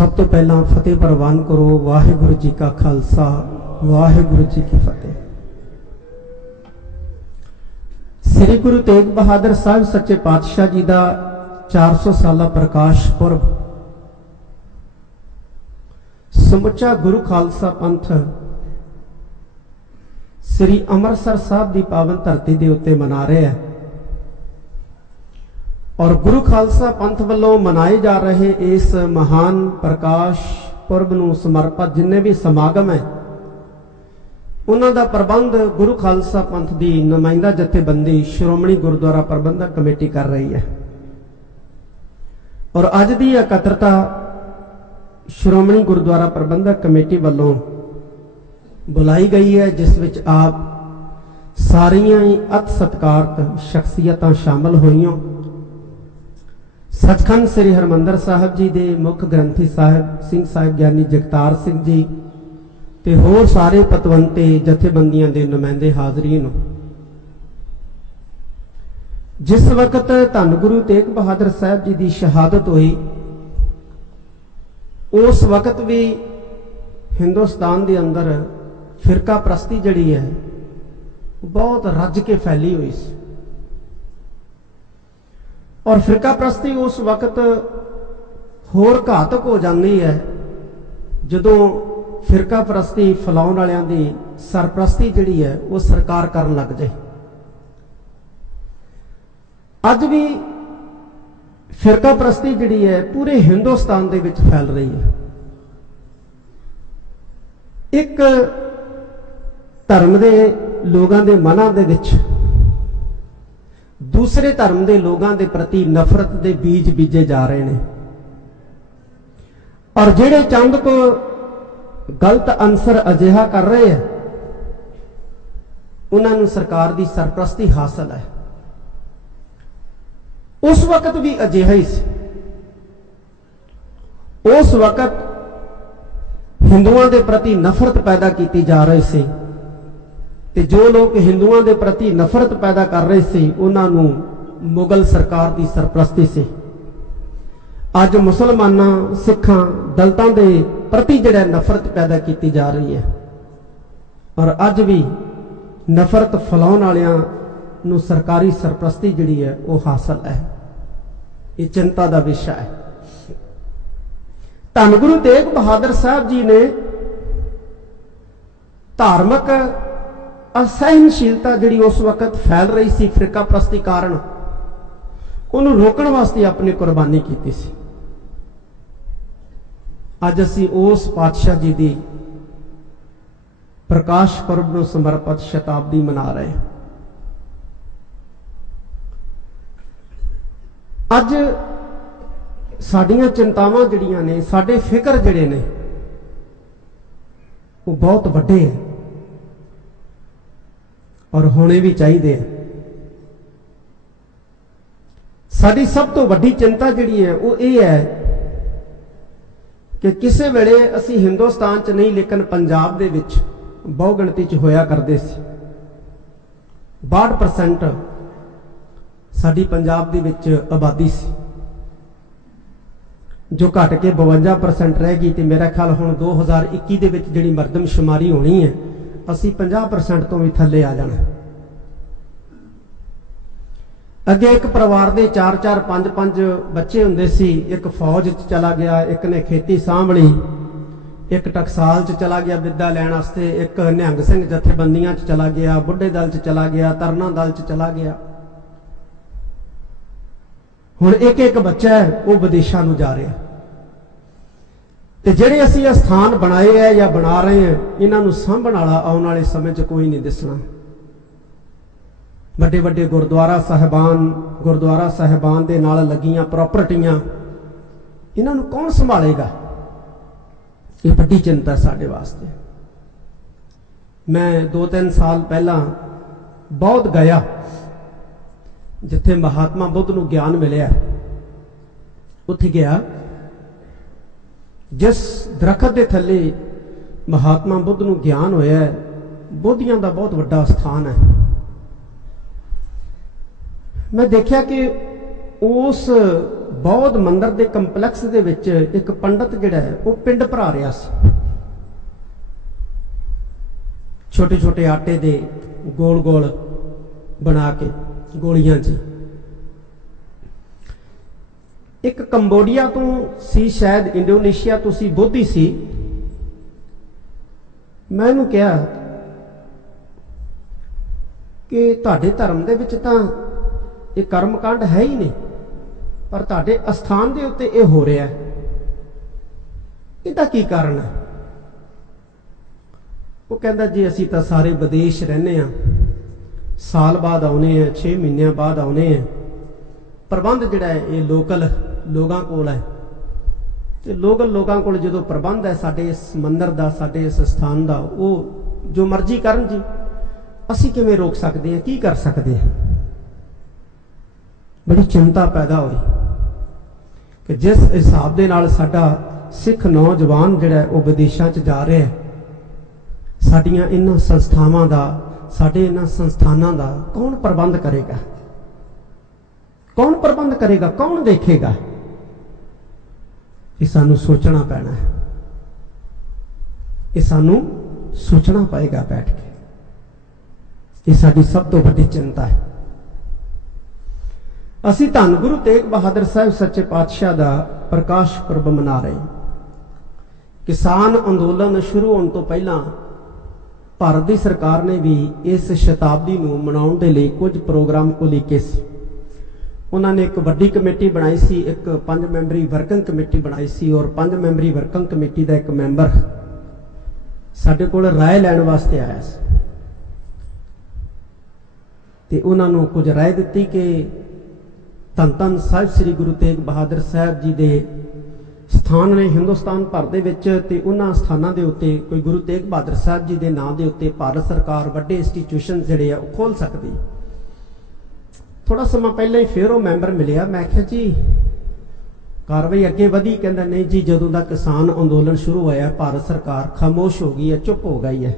सब तो पहला फतेह प्रवान करो। वाहिगुरु जी का खालसा वाहिगुरु जी की फतेह। श्री गुरु तेग बहादुर साहब सच्चे पातशाह जी का 400 साला प्रकाश पुरब समुचा गुरु खालसा पंथ श्री अमृतसर साहब की पावन धरती के उत्ते मना रहे हैं। और गुरु खालसा पंथ वालों मनाए जा रहे इस महान प्रकाश पुरब नूं समर्पित जिन्ने भी समागम है उन्हां दा प्रबंध गुरु खालसा पंथ की नुमाइंदा जथेबंदी श्रोमणी गुरुद्वारा प्रबंधक कमेटी कर रही है। और अज की एकत्रता श्रोमणी गुरुद्वारा प्रबंधक कमेटी वालों बुलाई गई है, जिस विच आप सारियां ही अत सत्कारत शख्सियतां शामिल होईयां। सचखंड श्री हरमंदर साहब जी के मुख ग्रंथी साहब सिंह साहिब ज्ञानी जगतार सिंह जी ते होर सारे पतवंते जथेबंदियां दे नुमाइंदे हाजरीन। जिस वक्त धन गुरु तेग बहादुर साहब जी की शहादत हुई उस वक्त भी हिंदुस्तान के अंदर फिरका प्रस्ती जड़ी है बहुत रज के फैली हुई सी। और फिरका प्रस्ती उस वक्त होर घातक हो जाती है जदों फिरका प्रस्ती फैलाउण वालियां दी सरप्रस्ती जिहड़ी है वो सरकार करन लग जाए। अज भी फिरका प्रस्ती जिहड़ी है पूरे हिंदुस्तान दे विच फैल रही है। एक धर्म के लोगों के मनां दे विच दूसरे धर्म के लोगों के प्रति नफरत के बीज बीजे जा रहे हैं। और जिहड़े चंद को गलत अंसर अजिहा कर रहे हैं उन्होंने सरकार की सरप्रस्ती हासिल है। उस वक्त भी अजिहा ही सी। उस वक्त हिंदुओं के प्रति नफरत पैदा की जा रही सी ते जो लोग हिंदुओं के प्रति नफरत पैदा कर रहे थे उन्होंने मुगल सरकार की सरप्रस्ती से अज मुसलमानों सिखां दलितों के प्रति जिहड़ा नफरत पैदा की जा रही है। और अज भी नफरत फैलाउण वालियां नूं सरकारी सरप्रस्ती जिहड़ी है वो हासिल है। ये चिंता का विषय है। धन गुरु तेग बहादुर साहब जी ने धार्मिक असहनशीलता जिहड़ी उस वक्त फैल रही सी फिरका प्रस्ती कारण उन्होंने रोकण वास्ते अपनी कुर्बानी की सी। अज असीं उस पातशाह जी की प्रकाश पुरब नूं समर्पित शताब्दी मना रहे हैं। अज साडियां चिंतावां जिहड़ियां ने साडे फिकर जिहड़े ने वो बहुत वड्डे हैं और होने भी चाहिए। साडी सब तो वड्डी चिंता जिहड़ी है वो ये है कि किसी वेले असी हिंदुस्तान च नहीं लेकिन पंजाब दे विच बहु गिणती च होया करदे सी। 62% साडी पंजाब दे विच आबादी सी जो घट के 52% रह गई। तो मेरा ख्याल हुण 2021 दे विच जिहड़ी मरदमशुमारी होनी है असी 50% तो भी थले आ जाना। अगे एक परिवार के 4-4 5-5 बच्चे हुंदे सी। एक फौज च चला गया, एक ने खेती सांभ ली, एक टकसाल च चला गया विद्या लैण वास्ते, एक निहंग सिंह जथेबंदियां च चला गया, बुढ़े दल च चला गया, तरना दल च चला गया। हुण एक एक बच्चा है वो विदेशों नूं जा रहा। ते जिहड़े असीं ये स्थान बनाए है या बना रहे हैं इन्हां नूं सांभण वाला आउण वाले समय च कोई नहीं दिसना। वड्डे वड्डे गुरुद्वारा साहिबान दे नाल लगियां प्रॉपर्टियां इन्हां नूं कौन संभालेगा? ये बड़ी चिंता साडे वास्ते। मैं 2-3 साल पहला बहुत गया जिथे महात्मा बुद्ध नूं ज्ञान मिलिया, उत्थे गया। जिस दरखत के थले महात्मा बुद्ध नूं ज्ञान होया बोधियां दा बहुत वड्डा स्थान है। मैं देखा कि उस बौद्ध मंदिर के कंपलैक्स दे विच एक पंडित जिहड़ा है वो पिंड भरा रहा सी। छोटे छोटे आटे दे गोल गोल बना के गोलियां जी। एक कंबोडिया तो सी, शायद इंडोनेशिया तो सी, बोधी सी। मैं इहनूं कहा कि तुहाडे धर्म दे विच तां ये कर्मकांड है ही नहीं, पर तुहाडे अस्थान दे उत्ते ये हो रहा है, इहदा की कारण है? वो कहता जी असीं तां सारे विदेश रहने आ, साल बाद आउणे आ, 6 महीनों बाद आउणे आ, प्रबंध जिहड़ा है ये लोकल लोगों कोल है, तो लोकल लोगों कोल जदों प्रबंध है साडे इस मंदिर दा, साडे इस स्थान दा, वो जो मर्जी करन जी, असीं किवें रोक सकते हैं, की कर सकते हैं? बड़ी चिंता पैदा हुई कि जिस हिसाब दे नाल साडा सिख नौजवान जिहड़ा वो विदेशों च जा रहा है, साडियां इन्हां संस्थावां दा, साडे इन्हां संस्थानां दा कौन प्रबंध करेगा? कौन प्रबंध करेगा? कौन देखेगा? ये सानू सोचना पैना है, ये सानू सोचना पएगा बैठ के। ये साडी सब तो वड्डी चिंता है। असीं धन गुरु तेग बहादुर साहब सच्चे पातशाह दा प्रकाश पुरब मना रहे। किसान अंदोलन शुरू होने तो पहला भारत की सरकार ने भी इस शताब्दी नूं मनाउण दे लई कुछ प्रोग्राम उलीके सी। उन्होंने एक वड्डी कमेटी बनाई सी, एक 5 मैंबरी वर्किंग कमेटी बनाई सी, और 5 मैंबरी वर्किंग कमेटी का एक मैंबर साडे कोल राय लैण वास्ते आया सी। ते उन्होंने कुछ राय दी कि धन धन साहिब श्री गुरु तेग बहादुर साहब जी के स्थान ने हिंदुस्तान भर दे विच, ते उन्हां स्थानां दे उत्ते कोई गुरु तेग बहादुर साहब जी के नाम के उत्ते भारत सरकार वड्डे इंस्टीट्यूशन जिहड़े आ ओह खोल सकदी। थोड़ा समा पहले ही फिर वो मैंबर मिलिया। मैं आख्या जी कार्रवाई अगे वधी? कहता नहीं जी, जदों दा किसान अंदोलन शुरू होया भारत सरकार खामोश हो गई है, चुप हो गई है।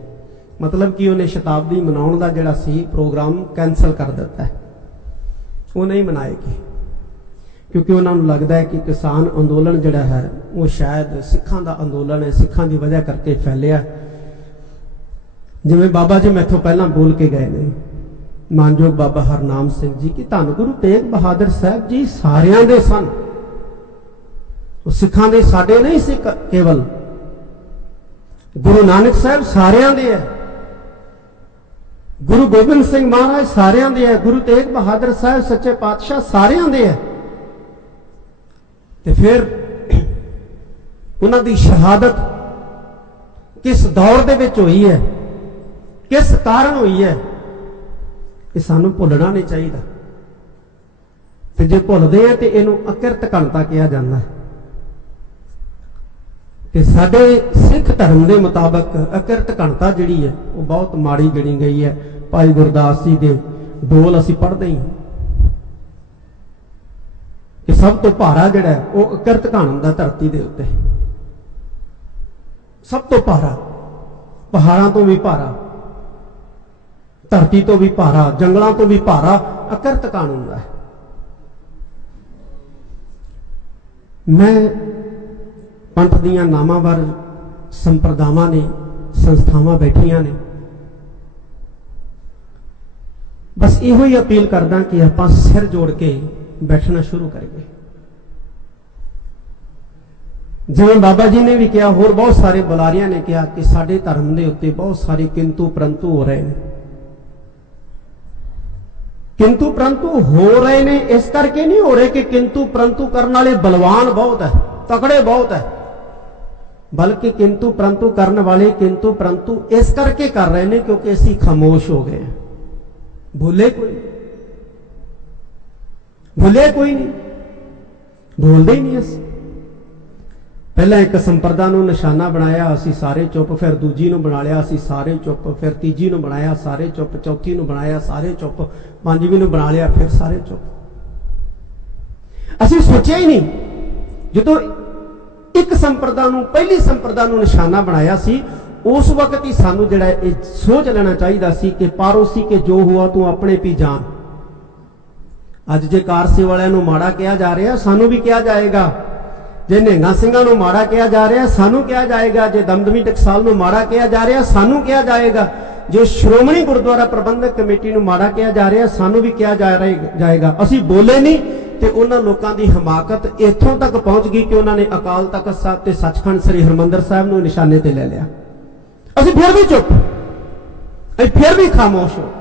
मतलब कि उन्हें शताब्दी मनाउण दा जिहड़ा सी प्रोग्राम कैंसल कर दिता है, वो नहीं मनाएगी, क्योंकि उन्होंने लगता है कि किसान अंदोलन जिहड़ा है वो शायद सिखां दा अंदोलन है, सिखां दी वजह करके फैलिया। जिवें बाबा जी मैथों पहला बोल के गए ने, मानयोग बाबा हरनाम सिंह जी, कि धन गुरु तेग बहादुर साहब जी सारियां दे सन, सिखां दे साडे नहीं सी केवल। गुरु नानक साहब सारियां दे है, गुरु गोबिंद सिंह महाराज सारियां दे है, गुरु तेग बहादुर साहब सच्चे पातशाह सारियां दे है। ते फिर उन्हां दी शहादत किस दौर दे विच होई है, किस कारण हुई है, ये सानू भुलना नहीं चाहिए। ते जे भुलदे हैं तो इहनूं अकिरत घणता कहा जाता है। ते साडे सिख धर्म के मुताबक अकिरत घणता जिहड़ी है वो बहुत माड़ी गिणी गई है। भाई गुरदास जी के बोल असीं पढ़दे ही कि सब तो भारा जिहड़ा है वो अकिरत घण हुंदा धरती दे उत्ते, सब तो भारा, पहाड़ां तो भी भारा, धरती तो भी भारा, जंगलों तो भी भारा अकिरत घण हुंदा है। मैं पंथ दीयां नामावर संप्रदावां ने, संस्थावां बैठियां ने, बस इहो ही अपील करदा कि आपां सिर जोड़ के बैठना शुरू करिए। जिवें बाबा जी ने भी कहा, होर बहुत सारे बुलारियां ने कहा कि साडे धर्म दे उत्ते बहुत सारे किंतु परंतु हो रहे हैं। किंतु परंतु हो रहे ने इस करके नहीं हो रहे कि किंतु परंतु करने वाले बलवान बहुत है, तकड़े बहुत है, बल्कि किंतु परंतु करने वाले किंतु परंतु इस करके कर रहे हैं क्योंकि असीं खामोश हो गए हैं। भूले कोई नहीं, बोलते ही नहीं। अस पहले एक संप्रदा नूं निशाना बनाया, असीं सारे चुप, फिर दूजी नूं बना लिया, असीं सारे चुप, फिर तीजी नूं बनाया, सारे चुप, चौथी नूं बनाया, सारे चुप, पांचवीं नूं बना लिया, फिर सारे चुप। असीं सोचिया ही नहीं, जदों एक संप्रदा नूं, पहली संप्रदा नूं निशाना बनाया सी, उस वक्त ही सानू जिहड़ा सोच लेना चाहिए सी कि पारोसी के जो हुआ तू अपने भी जान। ਅੱਜ ਜੇ कारसे वालिਆਂ ਨੂੰ ਮਾੜਾ ਕਿਹਾ ਜਾ ਰਿਹਾ, ਸਾਨੂੰ ਵੀ ਕਿਹਾ ਜਾਏਗਾ। ਜੇ ਨਿਹੰਗਾਂ ਸਿੰਘਾਂ ਨੂੰ ਮਾੜਾ ਕਿਹਾ ਜਾ ਰਿਹਾ, ਸਾਨੂੰ ਕਿਹਾ ਜਾਏਗਾ। ਜੇ ਦਮਦਮੀ ਟਕਸਾਲ ਨੂੰ ਮਾੜਾ ਕਿਹਾ ਜਾ ਰਿਹਾ, ਸਾਨੂੰ ਕਿਹਾ ਜਾਏਗਾ। ਜੇ ਸ਼੍ਰੋਮਣੀ ਗੁਰਦੁਆਰਾ ਪ੍ਰਬੰਧਕ ਕਮੇਟੀ ਨੂੰ ਮਾੜਾ ਕਿਹਾ ਜਾ ਰਿਹਾ, ਸਾਨੂੰ ਵੀ ਕਿਹਾ ਜਾਏਗਾ। ਅਸੀਂ ਬੋਲੇ ਨਹੀਂ ਤੇ ਉਹਨਾਂ ਲੋਕਾਂ ਦੀ ਹਮਾਕਤ ਇੱਥੋਂ ਤੱਕ ਪਹੁੰਚ ਗਈ ਕਿ ਉਹਨਾਂ ਨੇ ਅਕਾਲ ਤਖਤ ਸਾਹਿਬ ਤੇ ਸੱਚਖੰਡ ਸ੍ਰੀ ਹਰਿਮੰਦਰ ਸਾਹਿਬ ਨੂੰ ਨਿਸ਼ਾਨੇ ਤੇ ਲੈ ਲਿਆ। ਅਸੀਂ ਫਿਰ ਵੀ ਚੁੱਪ, ਅਸੀਂ ਫਿਰ ਵੀ ਖਾਮੋਸ਼ ਹੋ ਗਏ।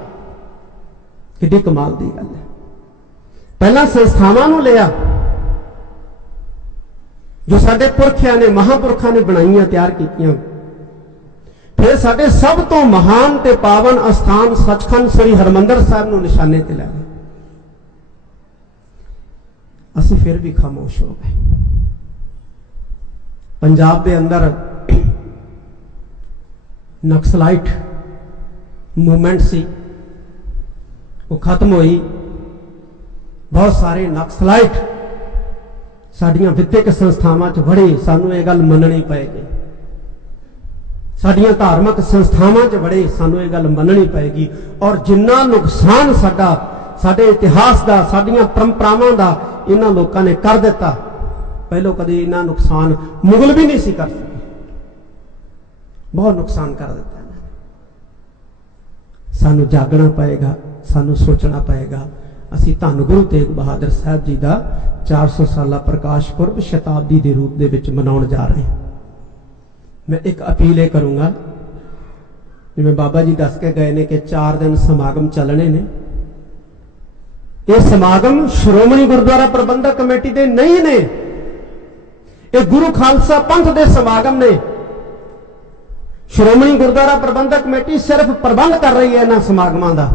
ਕਿੱਡੀ ਕਮਾਲ ਦੀ ਗੱਲ ਹੈ। ਪਹਿਲਾਂ ਸੰਸਥਾਵਾਂ ਨੂੰ ਲਿਆ ਜੋ ਸਾਡੇ ਪੁਰਖਿਆਂ ਨੇ, ਮਹਾਂਪੁਰਖਾਂ ਨੇ ਬਣਾਈਆਂ, ਤਿਆਰ ਕੀਤੀਆਂ। ਫਿਰ ਸਾਡੇ ਸਭ ਤੋਂ ਮਹਾਨ ਤੇ ਪਾਵਨ ਅਸਥਾਨ ਸੱਚਖੰਡ ਸ੍ਰੀ ਹਰਿਮੰਦਰ ਸਾਹਿਬ ਨੂੰ ਨਿਸ਼ਾਨੇ ਤੇ ਲੈ ਲਿਆ। ਅਸੀਂ ਫਿਰ ਵੀ ਖਾਮੋਸ਼ ਹੋ ਗਏ। ਪੰਜਾਬ ਦੇ ਅੰਦਰ ਨਕਸਲਾਈਟ मूवमेंट सी, वो खत्म हुई। बहुत सारे नक्सलाइट साडियां विद्यक संस्थावां च वड़े, सानू ये गल मननी पेगी। साडियां धार्मिक संस्थावां च वड़े, सानू ये गल मननी पेगी। और जिन्ना नुकसान साडा, साडे इतिहास दा, साडियां परंपरावां दा इन्हां लोकां ने कर दिता, पहलों कदे इन्ना नुकसान मुगल भी नहीं सी कर सके। बहुत नुकसान कर दिता। सानू जागना पएगा, सानू सोचना पएगा। असी धन गुरु तेग बहादुर साहब जी का 400 साला प्रकाश पुरब शताब्दी के रूप दे विच मनाउण जा रहे हैं। मैं एक अपील ये करूँगा, जिवें बाबा जी दस के गए ने कि 4 दिन समागम चलने ने। ये समागम श्रोमणी गुरुद्वारा प्रबंधक कमेटी दे नहीं ने, ये गुरु खालसा पंथ दे समागम ने। श्रोमणी गुरुद्वारा प्रबंधक कमेटी सिर्फ प्रबंध कर रही है इन्हां समागमां दा।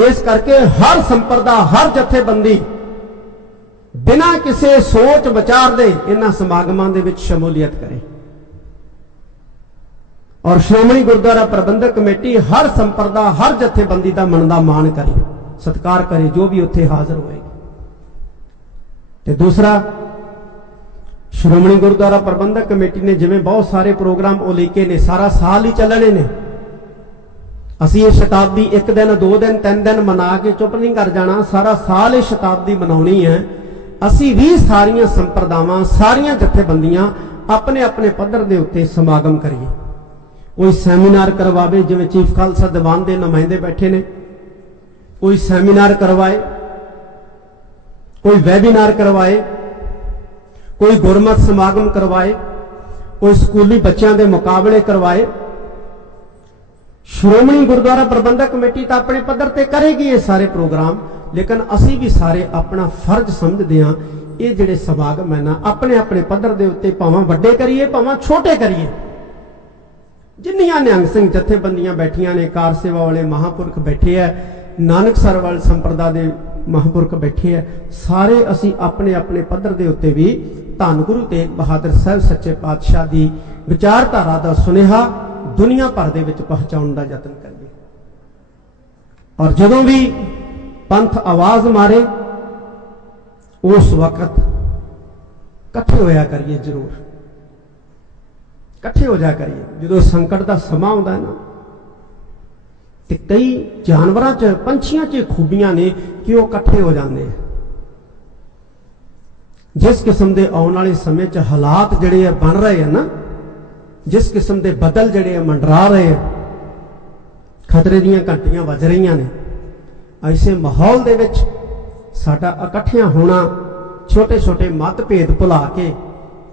इस करके हर संप्रदा, हर जथेबंदी बिना किसी सोच विचार दे इन्हां समागमां दे विच शमूलियत करे। और श्रोमणी गुरुद्वारा प्रबंधक कमेटी हर संप्रदा, हर जथेबंदी का मन का मान करे, सत्कार करे, जो भी उत्थे हाजिर होएगी। ते दूसरा, श्रोमणी गुरुद्वारा प्रबंधक कमेटी ने जिवें बहुत सारे प्रोग्राम उलीके ने, सारा साल ही चलने ने। असी ये शताब्दी 1 दिन, 2 दिन, 3 दिन मना के चुप नहीं कर जाना, सारा साल ये शताब्दी मनाउणी है। असी भी सारियां संप्रदावां, सारियां जथेबंदियां अपने अपने पद्धर दे उत्ते समागम करिए। कोई सैमीनार करवावे, जिवें चीफ खालसा दीवान के नुमाइंदे बैठे ने, कोई सैमीनार करवाए, कोई वैबीनार करवाए, कोई गुरमत समागम करवाए, कोई स्कूली बच्चों के मुकाबले करवाए। श्रोमणी गुरुद्वारा प्रबंधक कमेटी तो अपने पद्धर ते करेगी ये सारे प्रोग्राम, लेकिन असी भी सारे अपना फर्ज समझते हैं ये जिहड़े समागम है ना, अपने अपने पद्धर के उत्ते भावें वड्डे करिए, भावें छोटे करिए। जिन्नियां निहंग सिंह जथेबंदियां बैठियां ने, कार सेवा वाले महापुरख बैठे है, नानकसर वाले संप्रदा के महापुरख बैठे है, सारे असी अपने अपने पद्धर के उत्ते भी धन गुरु तेग बहादुर साहब सच्चे पातशाह की विचारधारा का सुनेहा दुनिया भर दे विच पहुंचाउण दा यतन करिए। और जदों भी पंथ आवाज मारे उस वक्त कट्ठे होया करिए, जरूर कट्ठे हो जा करिए। जदों संकट का समा आउंदा है ना, ते कई जानवरां च, पंछियां च खूबियां ने कि वो कट्ठे हो जाते हैं। जिस किस्म के आने वाले समय च हालात जिहड़े बन रहे हैं ना, जिस किस्म के बदल जिहड़े मंडरा रहे हैं, खतरे दीयां घंटियां वज रही ने, ऐसे माहौल दे विच साडा इकट्ठियां होना, छोटे छोटे मतभेद भुला के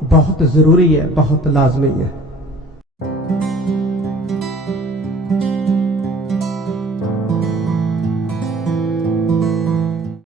बहुत जरूरी है, बहुत लाजमी है।